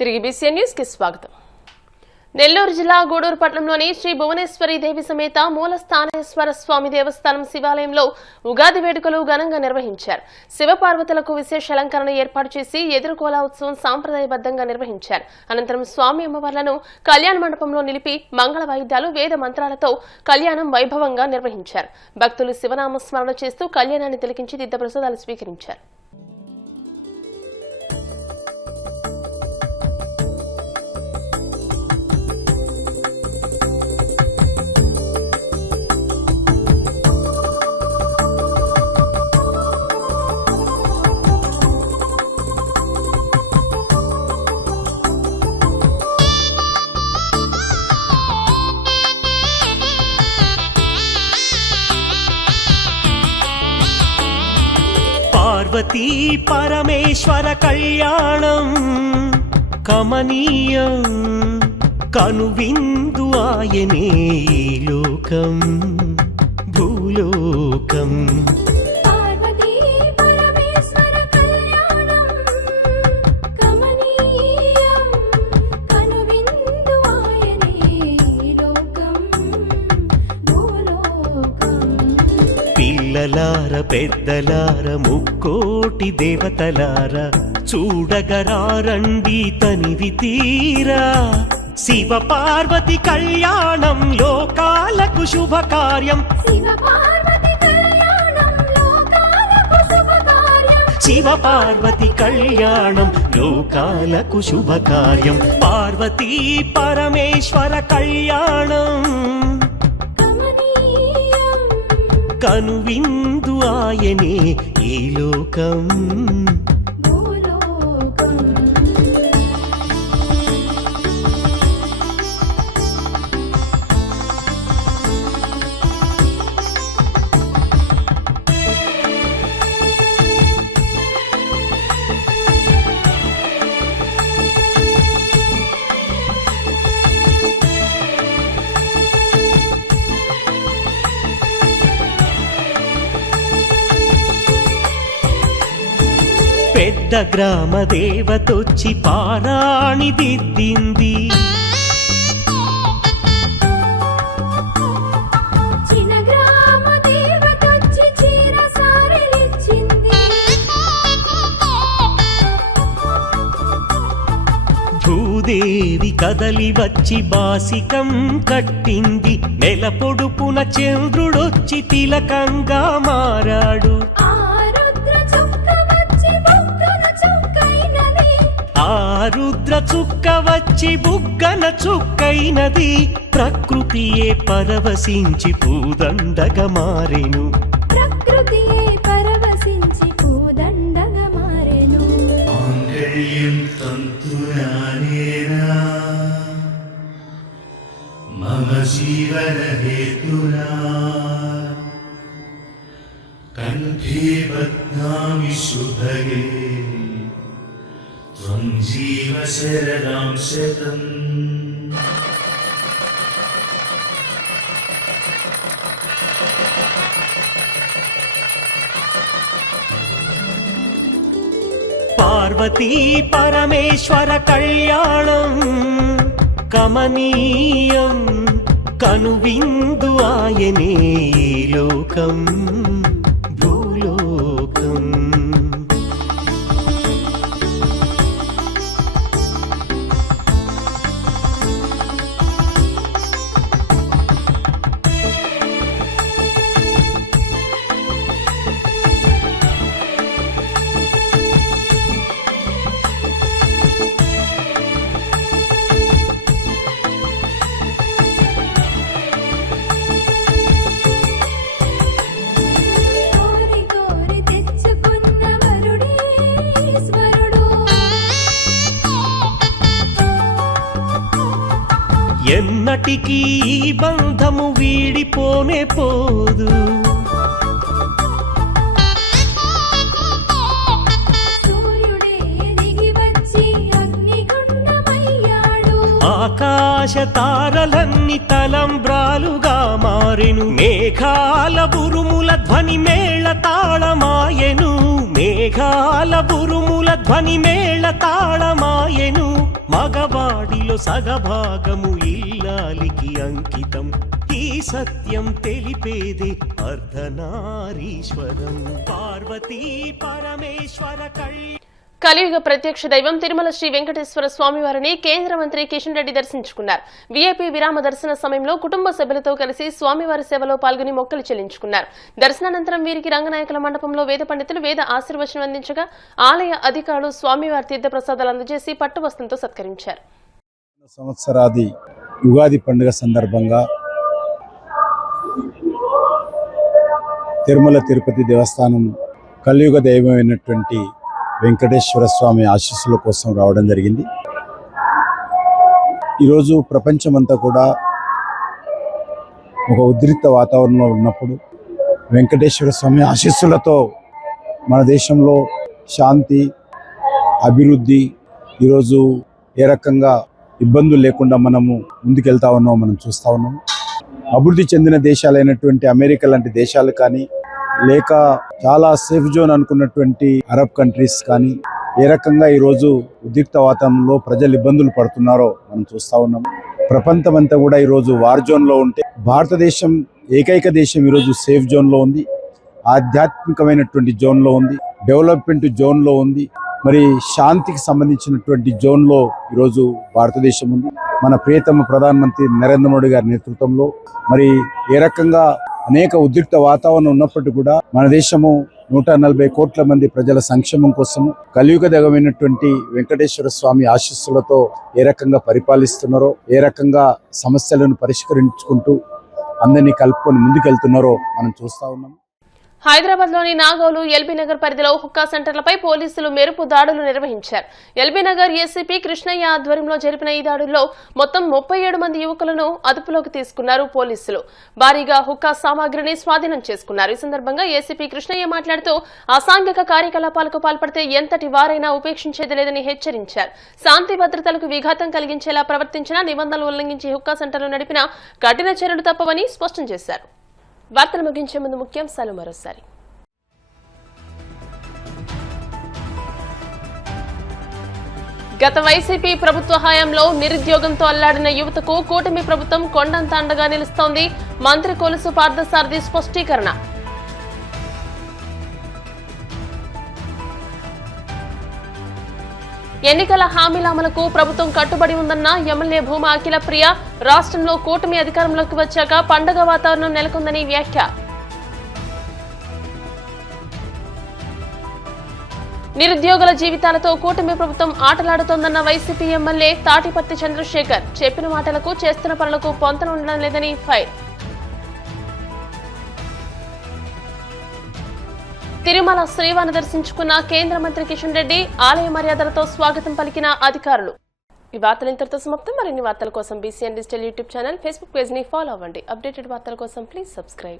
తిరిగి BCN news కి స్వాగతం. నెల్లూరు జిల్లా గూడూరు పట్టణంలోని శ్రీ భువనేశ్వరి దేవి సమేత మూలస్థానేశ్వర స్వామి దేవస్థానం శివాలయంలో ఉగాది వేడుకలు ఘనంగా నిర్వహించారు. శివపార్వతులకు విశేష అలంకరణ ఏర్పాటు చేసి ఎదురుకోల ఉత్సవం సాంప్రదాయబద్దంగా నిర్వహించారు. అనంతరం స్వామి అమ్మవార్లను కళ్యాణ మండపంలో నిలిపి మంగళ వాయిద్యాలు వేద మంత్రాలతో కళ్యాణం వైభవంగా నిర్వహించారు. భక్తులు శివనామస్మరణ చేస్తూ కళ్యాణాన్ని తిలకించి తీర్థప్రసాదాలు స్వీకరించారు. పార్వతీ పరమేశ్వర కళ్యాణం కమనీయం కనువిందు ఆయనే లోకం భూలోకం. పిల్లలార పెద్దలార ముక్కోటి దేవతలార చూడగరారండి తనివి తీరా. శివ పార్వతి కళ్యాణం లోకాలకు శుభకార్యం. శివ పార్వతి కళ్యాణం లోకాలకు శుభకార్యం. పార్వతీ పరమేశ్వర కళ్యాణం కనువిందు ఆయనే ఈ లోకం. పెద్ద గ్రామ దేవతొచ్చి పారాణి దిద్దింది. చిన్న గ్రామ దేవతొచ్చి చీర సారెలిచ్చింది. భూదేవి కదలి వచ్చి బాసికం కట్టింది. నెల పొడుపున చంద్రుడొచ్చి తిలకంగా మారాడు. రుద్ర చుక్క వచ్చి బుగ్గన చుక్కైనది. ప్రకృతియే పరవశించి పూదండగా మారెను. ప్రకృతియే పరవశించి పూదండగా మారెను. మాంగళ్యం తంతునానేనా మమ జీవన హేతునా కంఠే బధ్నామి శుభగే త్వం జీవ శరదాం శతం. పార్వతీ పరమేశ్వర కళ్యాణం కమనీయం కనువిందు ఆయనే లోకం భూలోకం. ఎన్నటికీ ఈ బంధము వీడిపోనే పోదు. ఆకాశ తారలన్నీ తలంబ్రాలుగా మారెను. మేఘాల బురుముల ధ్వని మేళ తాళమాయెను. మేఘాల బురుముల ధ్వని మేళ తాళమాయెను. మగవాడిలో సగభాగము ఇల్లాలికి అంకితం ఈ సత్యం తెలిపేదే అర్ధనారీశ్వరం పార్వతీ పరమేశ్వర కలియుగ ప్రత్యక్ష దైవం తిరుమల శ్రీ వెంకటేశ్వర స్వామి వారిని కేంద్ర మంత్రి కిషన్ రెడ్డి దర్శించుకున్నారు. వీఐపీ విరామ దర్శన సమయంలో కుటుంబ సభ్యులతో కలిసి స్వామివారి సేవలో పాల్గొని మొక్కలు చెల్లించుకున్నారు. దర్శనానంతరం వీరికి రంగనాయకుల మండపంలో వేద పండితులు వేద ఆశీర్వచనం అందించగా ఆలయ అధికారులు స్వామివారి తీర్థ ప్రసాదాలు అందజేసి పట్టు వస్త్రంతో సత్కరించారు. సంవత్సరాది ఉగాది పండుగ సందర్భంగా తిరుమల తిరుపతి దేవస్థానం కలియుగ దైవమైనటువంటి వెంకటేశ్వర స్వామి ఆశీస్సుల కోసం రావడం జరిగింది. ఈరోజు ప్రపంచమంతా కూడా ఒక ఉద్రిక్త వాతావరణంలో ఉన్నప్పుడు వెంకటేశ్వర స్వామి ఆశీస్సులతో మన దేశంలో శాంతి అభివృద్ధి ఈరోజు ఏ రకంగా ఇబ్బందులు లేకుండా మనము ముందుకెళ్తా ఉన్నామో మనం చూస్తూ ఉన్నాము. అభివృద్ధి చెందిన దేశాలైనటువంటి అమెరికా లాంటి దేశాలు కానీ లేక చాలా సేఫ్ జోన్ అనుకున్నటువంటి అరబ్ కంట్రీస్ కానీ ఏ రకంగా ఈరోజు ఉద్రిక్త వాతావరణంలో ప్రజలు ఇబ్బందులు పడుతున్నారో మనం చూస్తూ ఉన్నాం. ప్రపంచం అంతా కూడా ఈరోజు వార్ జోన్లో ఉంటే భారతదేశం ఏకైక దేశం ఈరోజు సేఫ్ జోన్లో ఉంది, ఆధ్యాత్మికమైనటువంటి జోన్లో ఉంది, డెవలప్మెంట్ జోన్లో ఉంది, మరి శాంతికి సంబంధించినటువంటి జోన్లో ఈరోజు భారతదేశం ఉంది. మన ప్రియతమ ప్రధానమంత్రి నరేంద్ర మోడీ గారి నేతృత్వంలో మరి ఏ రకంగా అనేక ఉద్రిక్త వాతావరణం ఉన్నప్పటికీ కూడా మన దేశము 140 కోట్ల మంది ప్రజల సంక్షేమం కోసం కలియుగ దైవమైనటువంటి వెంకటేశ్వర స్వామి ఆశీస్సులతో ఏ రకంగా పరిపాలిస్తున్నారో, ఏ రకంగా సమస్యలను పరిష్కరించుకుంటూ అందరినీ కలుపుకొని ముందుకెళ్తున్నారో మనం చూస్తా ఉన్నాం. హైదరాబాద్లోని నాగోలు ఎల్బీనగర్ పరిధిలో హుక్కా సెంటర్లపై పోలీసులు మెరుపు దాడులు నిర్వహించారు. ఎల్బీనగర్ ఏసీపీ కృష్ణయ్య ఆధ్వర్యంలో జరిపిన ఈ దాడుల్లో మొత్తం 37 మంది యువకులను అదుపులోకి తీసుకున్నారు పోలీసులు. భారీగా హుక్కా సామాగ్రిని స్వాధీనం చేసుకున్నారు. ఈ సందర్భంగా ఏసీపీ కృష్ణయ్య మాట్లాడుతూ అసాంఘిక కార్యకలాపాలకు పాల్పడితే ఎంతటి వారైనా ఉపేక్షించేది లేదని హెచ్చరించారు. శాంతి భద్రతలకు విఘాతం కలిగించేలా ప్రవర్తించినా నిబంధనలు ఉల్లంఘించి హుక్కా సెంటర్లు నడిపినా కఠిన చర్యలు తప్పవని స్పష్టం చేశారు. వార్తలు ముగించే ముందు ముఖ్యాంశాలు మరోసారి. గత వైసీపీ ప్రభుత్వ హయాంలో నిరుద్యోగంతో అల్లాడిన యువతకు కూటమి ప్రభుత్వం కొండంత అండగా నిలుస్తోంది. మంత్రి కొలుసు పార్థసారథి స్పష్టీకరణ. ఎన్నికల హామీల అమలుకు ప్రభుత్వం కట్టుబడి ఉందన్న ఎమ్మెల్యే భూమా అఖిల ప్రియ. రాష్ట్రంలో కూటమి అధికారంలోకి వచ్చాక పండగ వాతావరణం నెలకొందని వ్యాఖ్య. నిరుద్యోగుల జీవితాలతో కూటమి ప్రభుత్వం ఆటలాడుతోందన్న వైసీపీ ఎమ్మెల్యే తాటిపత్తి చంద్రశేఖర్. చెప్పిన మాటలకు చేస్తున్న పనులకు పొంతన ఉండడం లేదని ఫైర్. తిరుమల శ్రీవారిని దర్శించుకున్న కేంద్ర మంత్రి కిషన్ రెడ్డి. ఆలయ మర్యాదలతో స్వాగతం పలికిన అధికారులు. ఈ వార్తలు ఇంతటితో సమాప్తం. మరిన్ని వార్తల కోసం BCN digital YouTube channel, Facebook page ని ఫాలో అవ్వండి. అప్డేటెడ్ వార్తల కోసం ప్లీజ్ సబ్స్క్రైబ్.